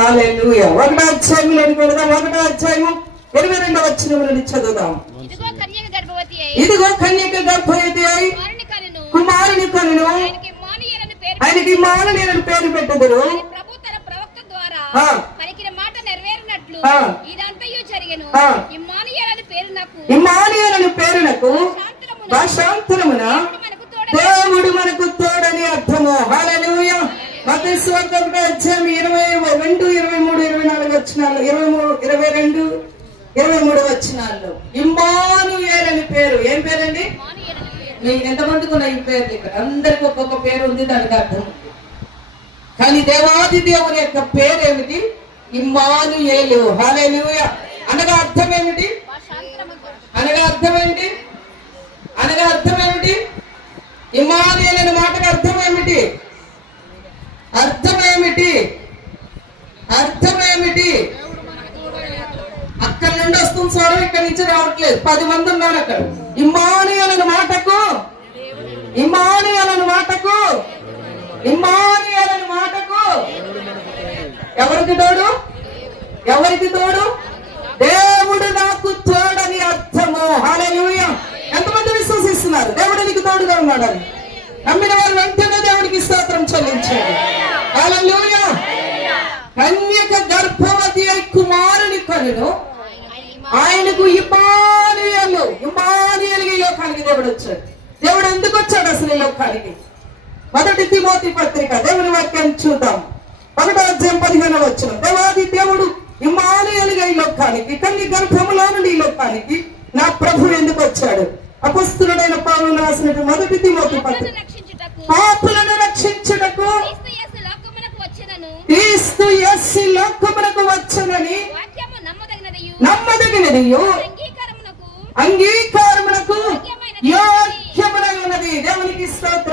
ఒకటో అధ్యాయంలోని వెళదాం ఒకటో అధ్యాయము ఇరవై రెండవ వచ్చిన చదువుదాం. ఇదిగో కన్యక గర్భవతి అయి కుమారుని కనును. ఆయనకి పేరు ఆయనకి మాననీయులను పేరు పెట్టుదురు. ఆయన ప్రభు తన ఒకటో అధ్యాయం ఇరవై రెండు ఇరవై మూడు ఇరవై నాలుగు వచ్చినాలు ఇరవై మూడు ఇరవై రెండు ఇరవై మూడు వచ్చినాలు ఇమ్మానుయేల్ అని పేరు. ఏం పేరండి? ఎంతమందికి ఉన్నాయి ఈ పేర్లు ఇక్కడ. అందరికి ఒక్కొక్క పేరు ఉంది దానికి అర్థం. కానీ దేవాది దేవుని యొక్క పేరు ఏమిటి ఇమ్మానుయేలు హల్లెలూయా. అనగా అర్థం ఏమిటి అనగా అర్థం ఏంటి అనగా అర్థం ఏమిటి ఇమానియల్ అనే మాటకు అర్థం ఏమిటి? అర్థం ఏమిటి అర్థం ఏమిటి అక్కడ నుండి వస్తుంది స్వరం ఇక్కడ నుంచి రావట్లేదు. పది మంది ఉన్నారు అక్కడ. ఇమానియల్ అనే మాటకు ఇమానియల్ అనే మాటకు ఇమానియల్ అనే మాటకు. ఎవరికి తోడు? ఎవరికి తోడు? దేవుడు నాకు తోడని అర్థము. హాలూయ ఎంతమంది విశ్వసిస్తున్నారు? దేవుడు నీకు తోడుగా ఉన్నాడని. నమ్మిన వారు వెంటనే దేవుడికి స్తోత్రం చెల్లించాడు కన్యక గర్భవతి అయి కుమారుని కనును. ఆయనకు ఇమానియలు ఇమానియలు ఈ లోకానికి దేవుడు వచ్చాడు. దేవుడు ఎందుకు వచ్చాడు అసలు ఈ లోకానికి? మొదటి తిమోతి పత్రిక దేవుని వాక్యం చూద్దాం. ఒకటో అధ్యాయం పదిహేను వచ్చిన దేవాది దేవుడు ఇమానుయలుగా ఈ లోకానికి తల్లి గర్భములో నుండి ఈ లోకానికి నా ప్రభు ఎందుకు వచ్చాడు? అపస్తుడైన పౌరులు రాసినట్టు మొదటి తిమోతి పత్రిక. పాపులను రక్షించుటకు లోకమునకు వచ్చనని నమ్మదగినది. అంగీకారమునకు